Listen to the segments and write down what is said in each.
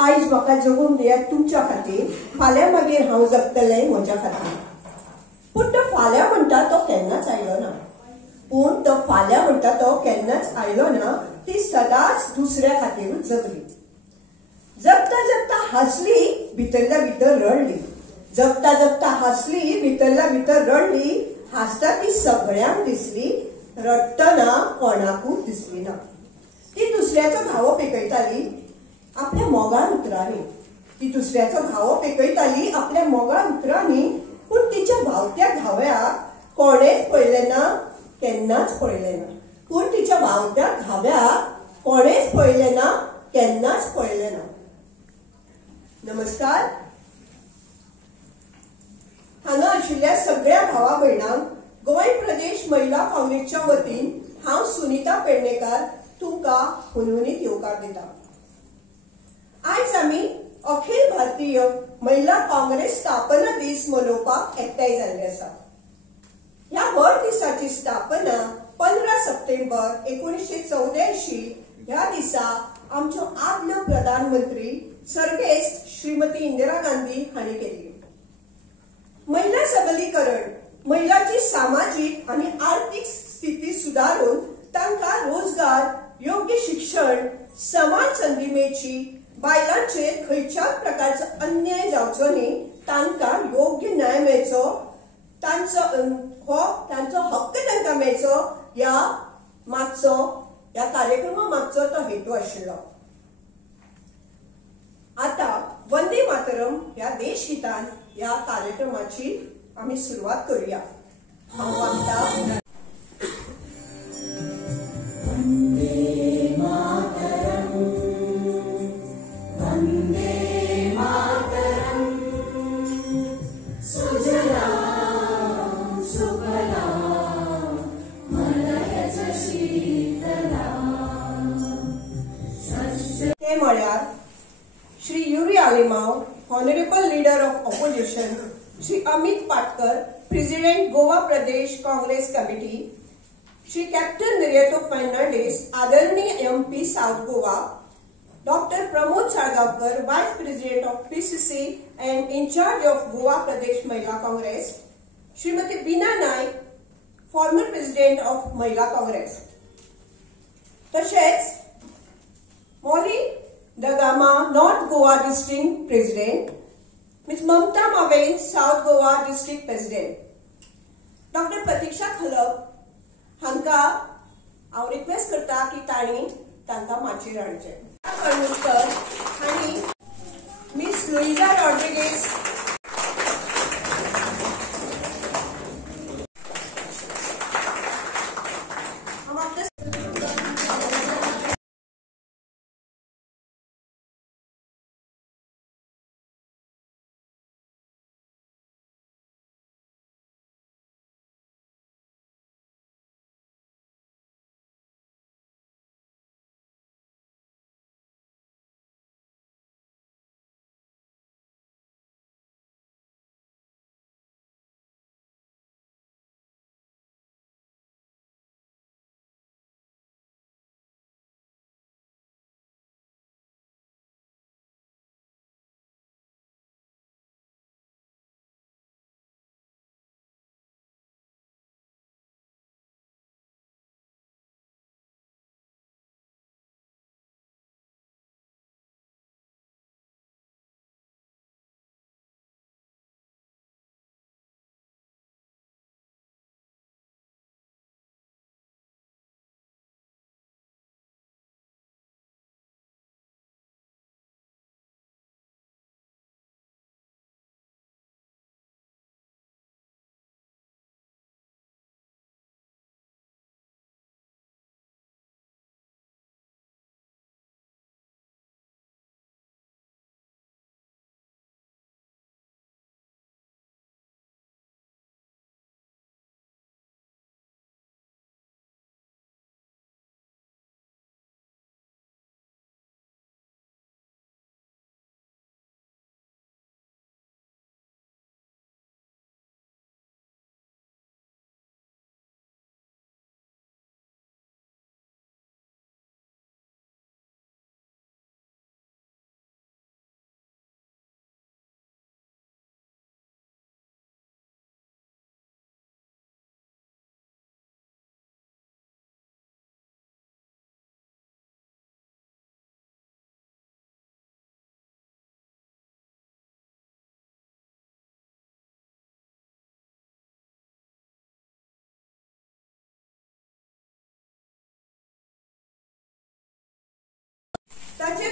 आयज म्हाका जगूंक दियात तुमच्या खातीर, फाल्यां मागीर हांव जगतलें म्हज्या खातीर. पूण तो फाल्यां म्हणटा तो केन्नाच आयलो ना. पूण तो फाल्यां म्हणटा तो केन्नाच आयलो ना. ती सदांच दुसऱ्या खातीरूच जगली. जगता जगता हसली, भितरल्या भितर रडली. जगता जगता हसली, भितरल्या भितर रडली. हसता ती सगळ्यांक दिसली, रडटना कोणाकूच दिसली ना. ती दुसऱ्याचो घावो पेकयताली आपल्या मोगाळ उतरांनी. ती दुसऱ्याचो घावो पेकयताली आपल्या मोगाळ उतरांनी. पूण तिच्या भावत्या घाव्याक कोणेच पळयलें ना, केन्नाच पळयलें ना. पूण तिच्या भावत्या घाव्याक कोणेच पळयलें ना, केन्नाच पळयलें ना. नमस्कार. हांगा आशिल्ल्या सगळ्या भावा भयणांक गोंय प्रदेश महिला काँग्रेसच्या वतीन हांव सुनीता पेडणेकार तुमकां हुनहुनीत येवकार दिता. आयज आमी अखिल भारतीय महिला काँग्रेस स्थापना दीस मनोवपाक एकठांय जाल्ले आसा. ह्या व्हड दिसाची स्थापना 15 सप्टेंबर 1984 ह्या दिसा आमच्यो आदल्यो प्रधानमंत्री सर्गेस्त श्रीमती इंदिरा गांधी हांणी केली. महिला सबलीकरण, महिलांची सामाजिक आणि आर्थिक स्थिती सुधारून तांकां रोजगार, योग्य शिक्षण, समान संधी मेळची, बायलांचेर खंयच्याच प्रकारचो अन्याय जावचो न्ही, तांकां योग्य न्याय मेळचो, तांचो हक्क तांकां मेळचो, ह्या कार्यक्रमा मागचो तो हेतू आशिल्लो. आता वंदे मातरम ह्या देशहितान ह्या कार्यक्रमाची आम्ही सुरुवात करूया. हांव वागता ते म्हळ्यार Shri Yuri Alemao, Honorable Leader of Opposition, Shri Amit Patkar, President Goa Pradesh Congress Committee, Shri Captain Miriato Fernandes, Adarni MP South Goa, Dr. Pramod Sargavkar, Vice President of PCC and in charge of Goa Pradesh Mahila Congress, Srimati Beena Naik, former President of Mahila Congress. तशेंच मौली da Gama North Goa District President, Ms. Mamta Maven, South Goa District President, Dr. Pratiksha Khalab हांका हांव request करता की तांणी तांकां माचयेर हाडचें. हांणी मिस लुइजा रॉड्रिगेज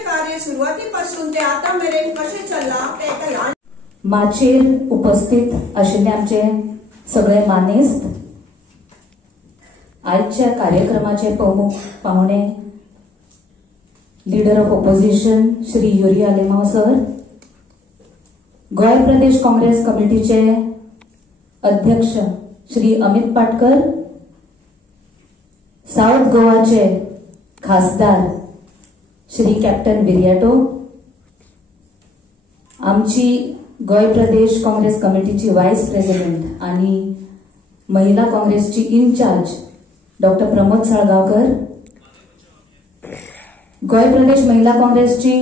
कार्य सुरुवातीपासून ते आता मेरेन कशें चल्लां ते एका ल्हान माचेर उपस्थित आशिल्ले आमचे सगळे मानेस्त आजच्या कार्यक्रमाचे प्रमुख पाहुणे leader of opposition Shri Yuri Alemao sir, गोय प्रदेश काँग्रेस कमिटीचे अध्यक्ष श्री अमित पाटकर, साउथ गोवाचे खासदार श्री कॅप्टन विर्याटो, आमची गोय प्रदेश काँग्रेस कमिटीची व्हाईस प्रेसिडेंट आणि महिला काँग्रेसची इन्चार्ज डॉक्टर प्रमोद साळगावकर, गोय प्रदेश महिला काँग्रेसची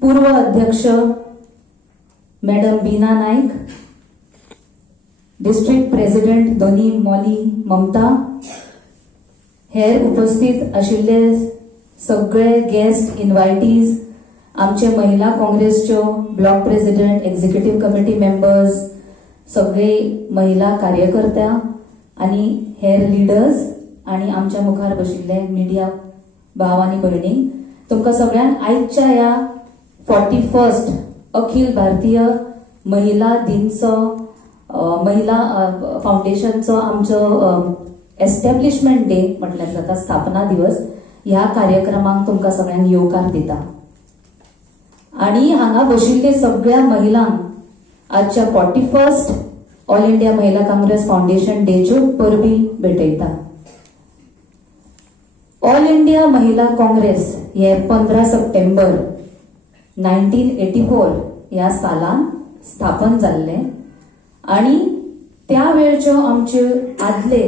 पूर्व अध्यक्ष madam Bina Naik, district president दोनी मौली ममता, हेर उपस्थित आशिल्ले सगळे गेस्ट इन्वायटीज, आमचे महिला काँग्रेसच्यो block president, executive committee members, सगळे महिला कार्यकर्त्या आणि हेर लीडर्स आणि आमच्या मुखार बशिल्ले मीडिया भाव आणि भयणी, तुमकां सगळ्यांक आजच्या ह्या 41st अखिल भारतीय महिला दिनचो महिला फाउंडेशनचो आमचो एस्टॅब्लिशमेंट डे म्हटल्यार जाता, स्थापना दिवस, ह्या कार्यक्रमाक तुमकां सगळ्यांक येवकार दिता आणि हांगा बशिल्ले सगळ्या महिलांक आजच्या 41st ऑल इंडिया महिला काँग्रेस फाउंडेशन डेच्यो परबी भेटयता. ऑल इंडिया महिला काँग्रेस हे 15 सप्टेंबर 1984 ह्या सालान स्थापन जाल्ले आणि त्या वेळच्यो आमचे आदले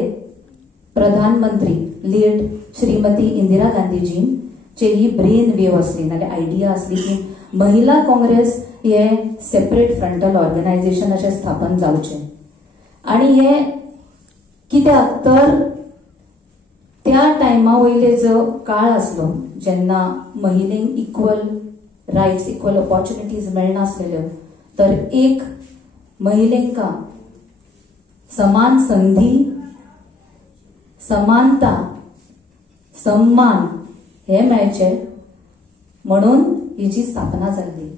प्रधानमंत्री लेट श्रीमती इंदिरा गांधीजींची ही ब्रेन वेव असली नाल्यार आयडिया असली की महिला काँग्रेस हे सेपरेट फ्रंटल ऑर्गनायझेशन अशें स्थापन जावचें आणि हे कित्याक तर त्या टायमा वयले जो काळ आसलो जेन्ना महिलेक इक्वल रायट्स, इक्वल ऑपॉर्च्युनिटीज मेळनासलेल्यो, तर एक महिलेंका समान संधी, समानता, सम्मान हे मेळचे म्हणून हिची स्थापना जाल्ली.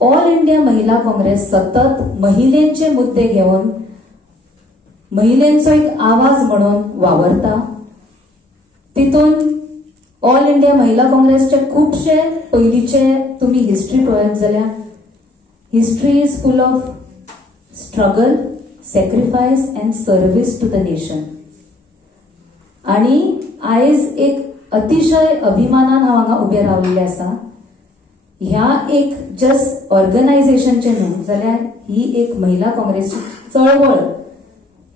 ऑल इंडिया महिला काँग्रेस सतत महिलेंचे मुद्दे घेऊन महिलेंचो एक आवाज म्हणून वावरता. तितून ऑल इंडिया महिला काँग्रेसचे खूपशे पयलींचे तुम्ही हिस्ट्री पळयत जाल्यार history is full of struggle, sacrifice and service to the nation. आणि आयज एक अतिशय अभिमानान हांव हांगा उबे रावलेले आसा. ह्या एक जस्ट ऑर्गनायझेशनचे न्हू जाल्यार ही एक महिला काँग्रेसची चळवळ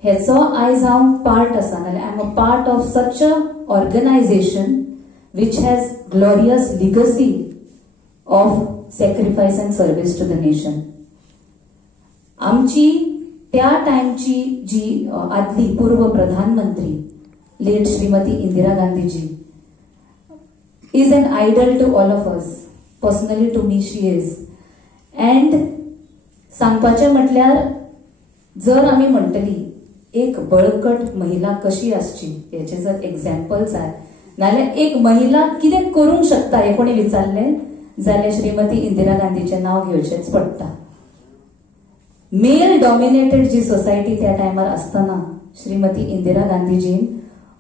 हेचो आयज हांव पार्ट आसा, नाल्यार I am a part of such a organisation which has glorious legacy of sacrifice and service to the nation. आमची त्या टाइमची जी आदली पूर्व प्रधानमंत्री late Shrimati Indira Gandhiji is an idol to all of us. Personally to me she is. And सांगपाचे म्हटल्यार जर आम्ही म्हणटली एक बळकट महिला कशी आसची याचे जर एक्झाम्पल्स आहे नाल्यार एक महिला कितें करूंक शकता हे कोणी विचारले जाल्यार श्रीमती इंदिरा गांधीचे नाव घेवचेच पडटा. मेल डॉमिनेटेड जी सोसायटी त्या टायमार आसतना श्रीमती इंदिरा गांधीजीन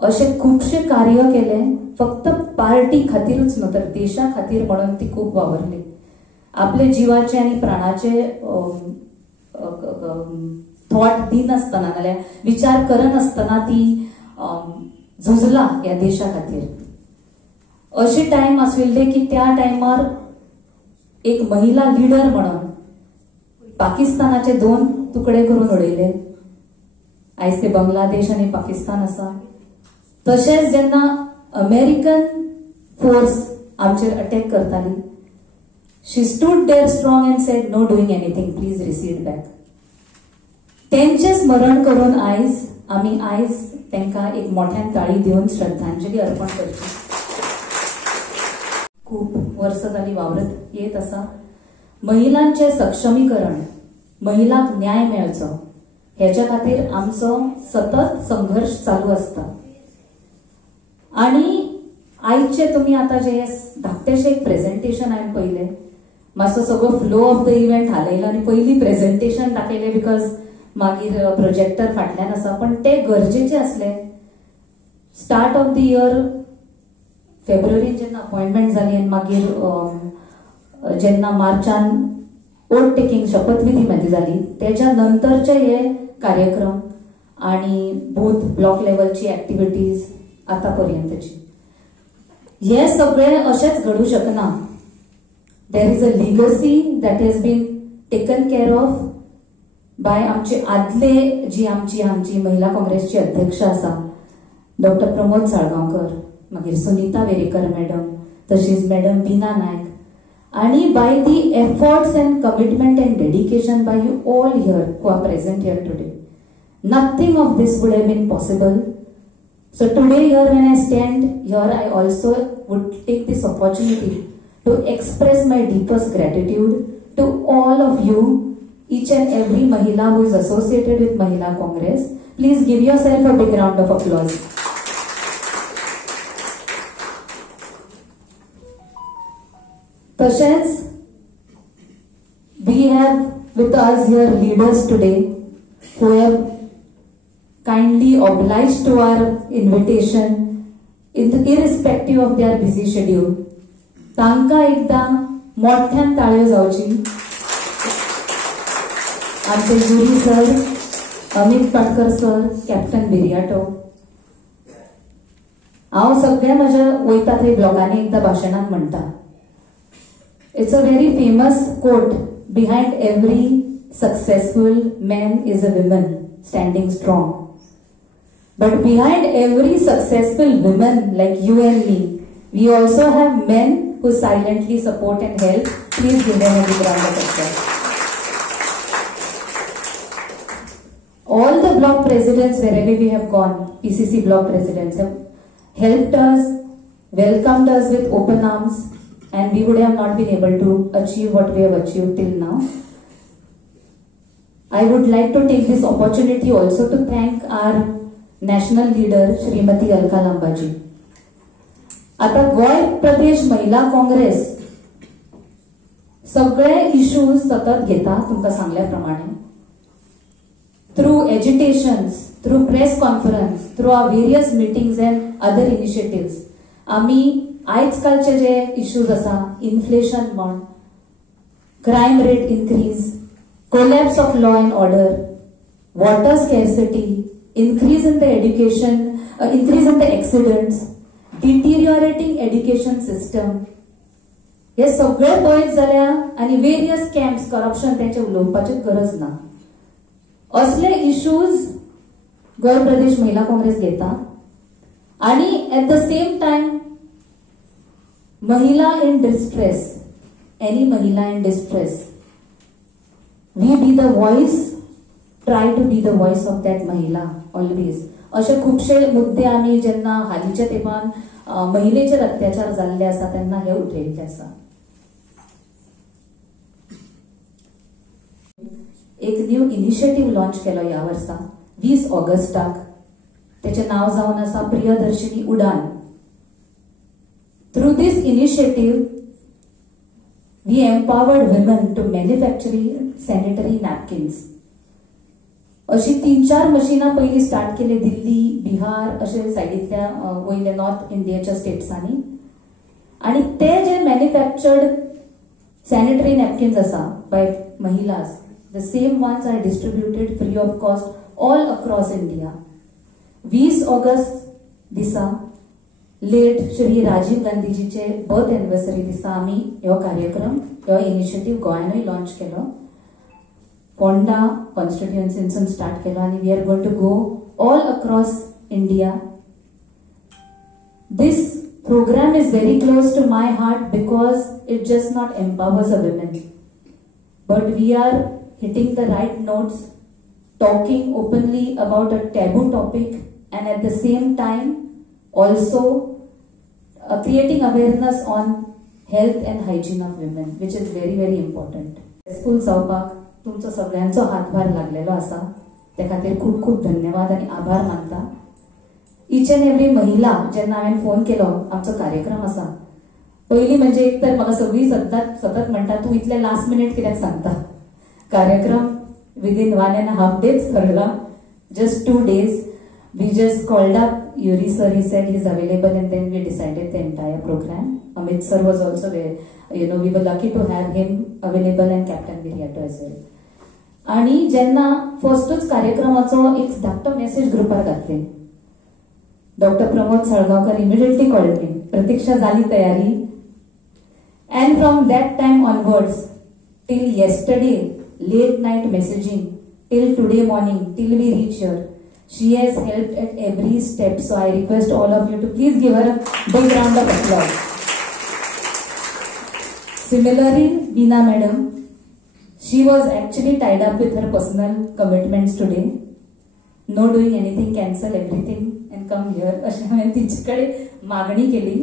असे खूपशे कार्य केले, फक्त पार्टी खातीरच न्हू तर देशा खातीर म्हणून ती खूप वावरली. आपले जीवाचे आणि प्राणाचे थॉट दिनासतना नाल्यार विचार करनासतना ती झुजला या देशा खातीर. अशे टाइम आसले की त्या टायमार एक महिला लीडर म्हणून पाकिस्तानाचे 2 तुकडे करून उडयले. आयज ते बांगलादेश आणि पाकिस्तान आसा. तशेंच जेन्ना अमेरिकन फोर्स आमचेर अटॅक करताली, she stood there strong and said no doing anything, please recede back. त्यांचे स्मरण करून आयज आम्ही त्यांना एक मोठ्यान ताळी देऊन श्रद्धांजली अर्पण करतो. खूप वर्ष झाली वावरत येत असा. महिलांचे सक्षमीकरण, महिलांक न्याय मेळचो ह्याच्या खातीर आमचो सतत संघर्ष चालू असता. आणि आयचे तुम्ही आता जे धाकटेशे एक प्रेझेंटेशन हांवें पयलें, मातसो सगळो फ्लो ऑफ द इव्हेंट हालयलो आनी पयलीं प्रेझेंटेशन दाखयलें बिकॉज मागीर प्रोजेक्टर फाटल्यान आसा, पण ते गरजेचे आसले. स्टार्ट ऑफ द इयर फेब्रुवारीन जेन्ना अपॉइंटमेंट जाली आनी मागीर जेन्ना मार्चान ओथ टेकिंग शपथविधी म्हाजी जाली, तेच्या नंतरचे हे कार्यक्रम आणि बूथ ब्लॉक लेवलची ऍक्टिव्हिटीज आतापर्यंतची हे सगळे अशेंच घडू शकना. There is a legacy that has been taken care of by आमचे आदले जी आमची महिला काँग्रेसची अध्यक्ष आसा डॉक्टर प्रमोद साळगांवकर, मागीर सुनीता वेरेकर मॅडम, तशीच मॅडम बीना नायक, आणि by the efforts and commitment and dedication by you all here who are present here today. Nothing of this would have been possible. So today here when I stand here, I also would take this opportunity to express my deepest gratitude to all of you, each and every Mahila who is associated with Mahila Congress. Please give yourself a big round of applause. Tashens, we have with us here leaders today who have kindly obliged to our invitation irrespective of their busy schedule. तांकां एकदा मोठ्यान ताळयो जावची. आमचे jury sir, Amit Patkar sir, captain Viriato. हांव सगळ्या म्हज्या वयता थंय ब्लॉगांनी एकदा भाशणांत म्हणटा, it's a very famous quote, behind every successful man is a women standing strong. But behind every successful woman like you and me, we also have men who silently support and help. Please give them a big round of applause. All the block presidents, wherever we have gone, PCC block presidents have helped us, welcomed us with open arms, and we would have not been able to achieve what we have achieved till now. I would like to take this opportunity also to thank our national leader Shrimati Alka Lambaji. आता गोय प्रदेश महिला काँग्रेस सगळे issues सतत घेता तुमकां सांगल्याप्रमाणे, through agitations, through press conference, through our various meetings and other initiatives. आम्ही आजकालचे जे इश्यूज आसा, इन्फ्लेशन म्हण, crime rate increase, collapse of law and order, water scarcity, increase in the education, increase in the accidents, deteriorating education system, हे सगळे पळयत जाल्यार आनी वेरियस स्कॅम्स, करप्शन तेंचे उलोवपाची गरज ना. असले इश्यूज गोंय प्रदेश महिला काँग्रेस घेता आणि एट द सेम टाइम महिला इन डिस्ट्रेस, एनी महिला in distress, we be the voice, try to be the voice of that mahila always. असे खूपशे मुद्दे आम्ही जेन्ना हालीच्या तेंपान महिलेचेर अत्याचार जाल्ले आसा तेन्ना हे उठयल्ले आसा. एक न्यू इनिशिएटिव्ह लॉन्च केलो ह्या वर्सा 20 ऑगस्टाक. त्याचे नाव जावन आसा Priyadarshini Udaan. Through this initiative we empowered women to manufacture sanitary napkins. अशी 3-4 मशीनां पयली स्टार्ट केले दिल्ली, बिहार अशे सायडीतल्या वयल्या नॉर्थ इंडियाच्या स्टेट्सांनी, आणि ते जे मॅन्युफॅक्चर्ड सॅनिटरी नॅपकिन्स आसा बाय महिलाज, the same ones are distributed free of cost all across India. 20 August दिसा लेट श्री राजीव गांधीजीचे बर्थ एनिवर्सरी दिसा आम्ही हो कार्यक्रम, हो इनिशिएटिव्ह गोंयानूय लॉन्च केलो. फोंडा कॉन्स्टिट्युएन्सींसून स्टार्ट केलो आणि we are going to go all across India. This programme is very close to my heart because it just not empowers a women, but we are hitting the right notes, talking openly about a taboo topic, and at the same time also creating awareness on health and hygiene of women, which is very very important. Successful जावपाक तुमचो सगळ्यांचो हातभार लागलेलो आसा, त्या खातीर खूप खूप धन्यवाद आणि आभार मानता. इच अँड एव्हरी महिला जेन्ना हांवें फोन केलो आमचो कार्यक्रम आसा, पयली म्हणजे एक तर म्हाका सगळी सतत म्हणटा तूं इतले लास्ट मिनिट कित्याक सांगता. कार्यक्रम विदिन 1.5 days ठरला, just 2 days. We just called up Yuri sir, he said he's available, and then we decided the entire program. Amit sir was also there. We were lucky to have him available and Captain Viriato as well. आणि जेन्ना फर्स्टच कार्यक्रमाचो एक धाकटो message ग्रुपार घातले, doctor Pramod Salgaonkar immediately called me. Pratiksha झाली तयारी? And from that time onwards, till yesterday, late night messaging, till today morning, till we reach here, she has helped at every step. So I request all of you to please give her a big round of applause. Similarly, Veena madam, she was actually tied up with her personal commitments today. No doing anything, cancel everything and come here. अशी हांवें तिचेकडे मागणी केली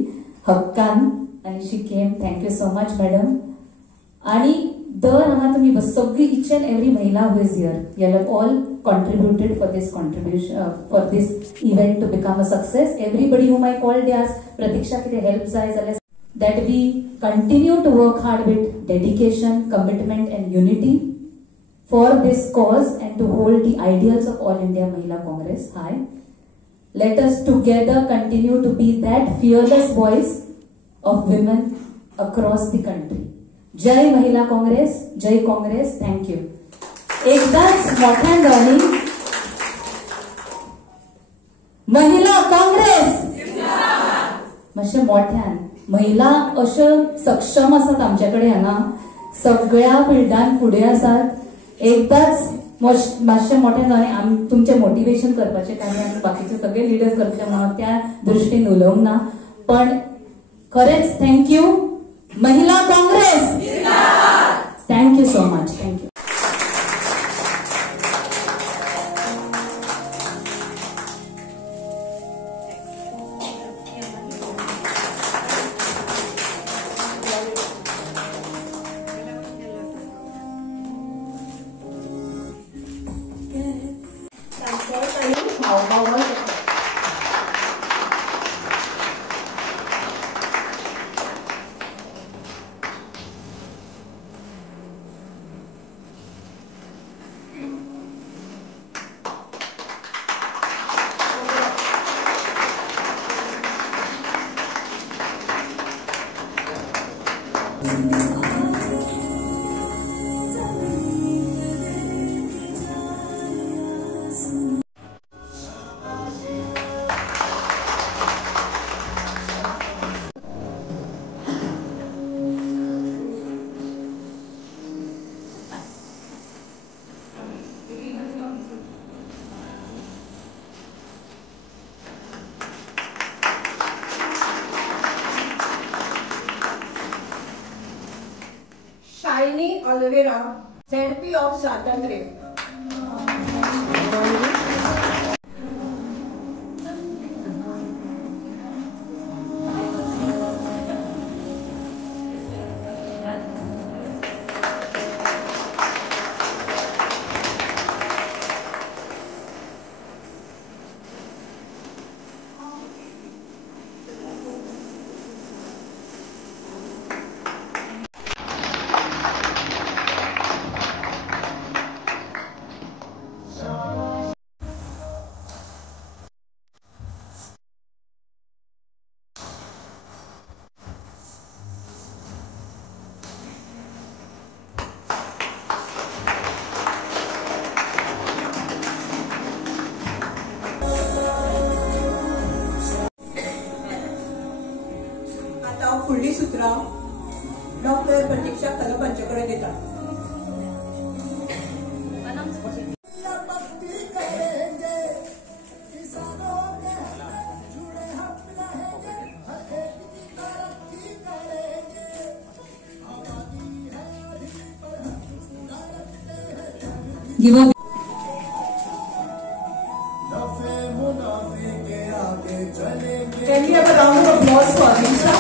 हक्कान, आणि she came. Thank you so much, madam. आणि दर हांगा तुमी सगळी each and every महिला who is here, you have all contributed for this contribution for this event to become a success. Everybody whom I called, they asked Pratiksha कितें help जाय जाल्यार, that we continue to work hard with dedication, commitment and unity for this cause and to hold the ideals of All India Mahila Congress high. Let us together continue to be that fearless voice of women across the country. जय महिला काँग्रेस, जय Congress. Thank you. एकदाच मोठ्यान जावनी महिला काँग्रेस मातशें मोठ्यान. महिला अश्यो सक्षम आसात आमच्याकडे हांगा, सगळ्या फिल्डान फुडें आसात. एकदाच मातशें मोठ्यान जावनी. तुमचें मोटिवेशन करपाचें काम आमी बाकीचे सगळे लिडर्स करतले म्हणून त्या दृश्टीन उलोवंक ना, पण खरेंच थँक्यू महिला Congress. Thank you so much. Thank you. Shiny aloe vera, ZP of स्वातंत्र्य. फुडली सूत्रा डॉक्टर प्रतीक्षा कलप हांचेकडे दिता. Can we have a round of applause for Anisha?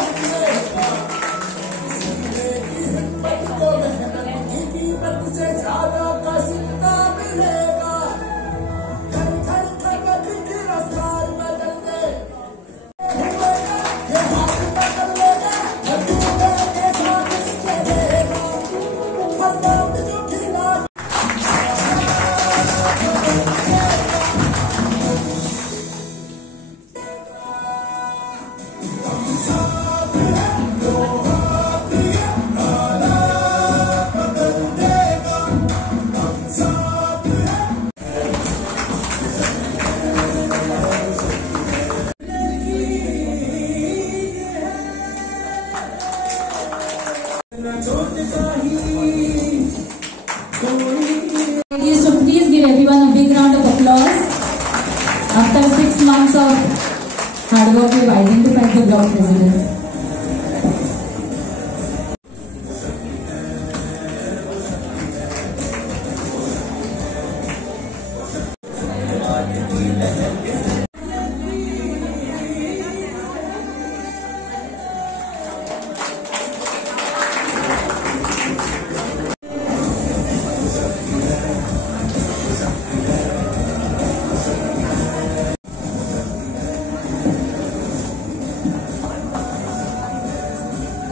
what we've identified the block presidents.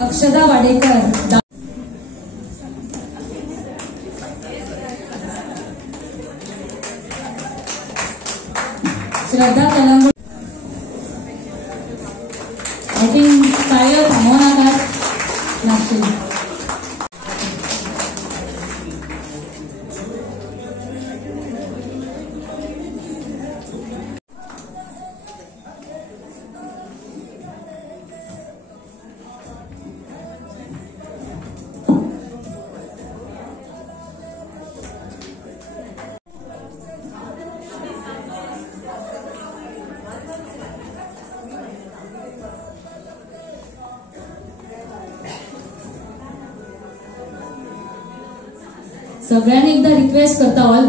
अक्षदा वाडेकर, श्रद्धा Calangute, I think Sayer Monagar, Nashik. सगळ्यांनी एकदा रिक्वेस्ट करता all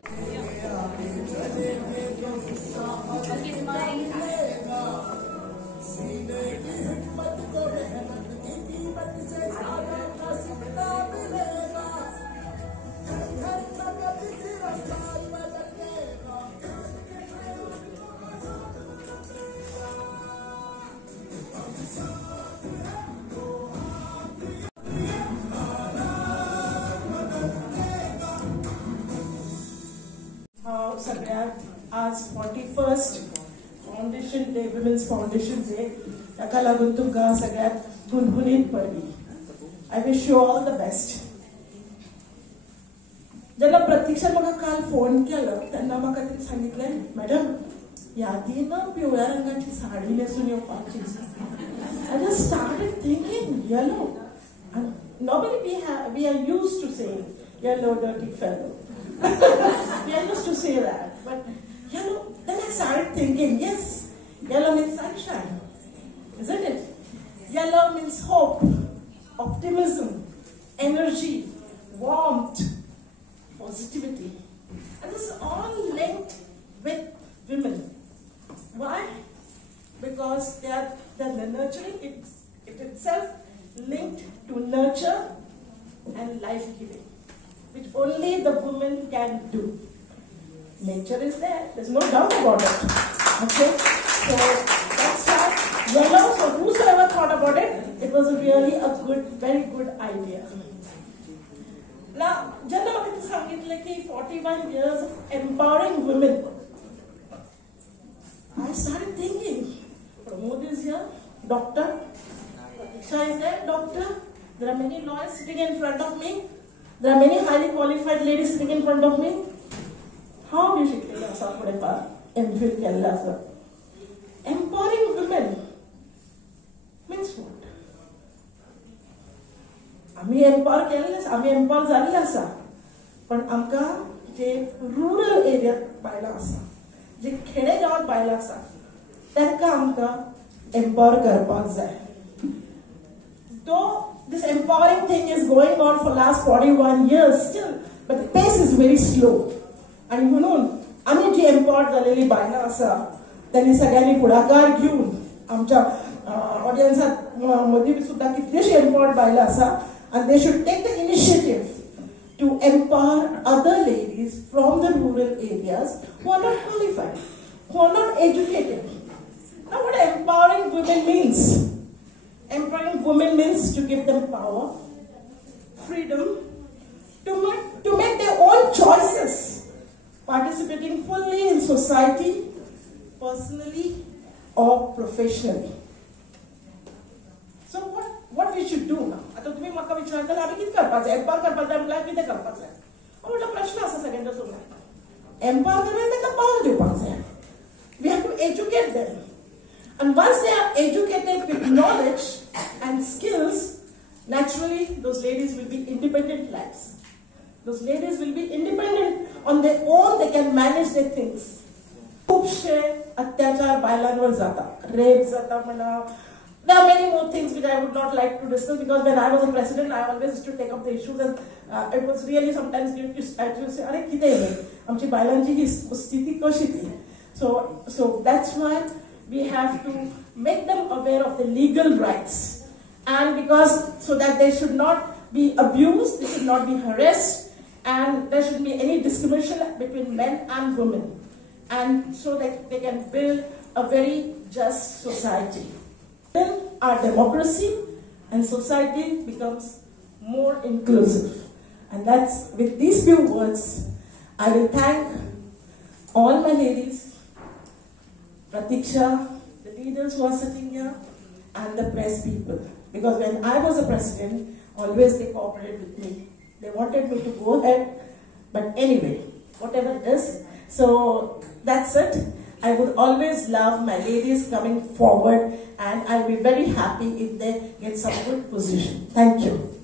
सगळ्यात आज 41st foundation day, women's foundation day, ताका लागून तुमकां सगळ्यात गुणगुणीत पडली. I wish you all the best. जेन्ना प्रतीक्षा म्हाका काल फोन केलो तेन्ना म्हाका तिणें सांगितलें, मॅडम यादीन पिवळ्या रंगाची साडी न्हेसून येवपाची. I just started thinking yellow. Normally we are used to saying yellow dirty fellow. We are used to say that, but yellow. Then I started thinking, yes, yellow means sunshine, isn't it? Yellow means hope, optimism, energy, warmth, positivity, and this is all linked with women. Why? Because they're nurturing. It itself linked to nurture and life giving, which only the woman can do. Nature is there, there's no doubt about it. Okay? So that's why yellow, so whosoever thought about it, it was really a very good idea. Now, Janna Mahit सांगितलं की 41 years of empowering women. I started thinking, Pramod is here, doctor. Pratiksha is there, doctor. There are many lawyers sitting in front of me. There are many highly qualified ladies sitting in front of me. How do you शिकलेलं असा थोडेफार MPhil केलेलं असं. Empowering women means what? आम्ही empower केलेलं, आम्ही empower झालेले असा, पण आमकां जे रुरल एरियात बायलां आसा, जे खेडेगांवांत बायलां आसा, तांकां आमकां एम्पावर करपाक जाय. Though this empowering thing is going on for last 41 years still, but the pace is very slow. आणि म्हणून आम्ही जी एम्पावर्ड झालेली बायलां आसा त्यांनी सगळ्यांनी पुढाकार घेऊन आमच्या ऑडियन्सात मदीं सुद्धा कितलीशी एम्पावर्ड बायलां आसा, and they should take the initiative to empower other ladies from the rural areas who are not qualified, who are not educated. Now what empowering women means? Empowering women means to give them power, freedom, to make their own choices, participating fully in society, personally or professionally. So what we should do now? आता तुम्ही म्हाका विचारताले आम्ही कितें करपाचें, empower करपाचें म्हटल्यार कितें करपाचें? म्हटलं प्रश्न आसा सगळ्यांचो समोर. एम्पावर करपाक तांकां पावर दिवपाक जाय. We have to educate them. And once they are educated with knowledge and skills, naturally those ladies will be independent lives. Those ladies will be independent on their own, they can manage their things. खुबशे अत्याचार बायलांवर जाता, rape जाता म्हणा. There are many more things which I would not like to discuss because when I was a president, I always used to take up the issues and it was really sometimes you to say, "अरे किती आहे आमची बायलांची ही स्थिती कशी ती?" So that's why we have to make them aware of the legal rights, and because so that they should not be abused, they should not be harassed, and there shouldn't be any discrimination between men and women, and so that they can build a very just society. Then our democracy and society becomes more inclusive. And that's with these few words, I will thank all my ladies, Pratiksha, the leaders who are sitting here, and the press people. Because when I was a president, always they cooperated with me. They wanted me to go ahead, but anyway, whatever it is. So that's it. I would always love my ladies coming forward, and I'll be very happy if they get some good position. Thank you.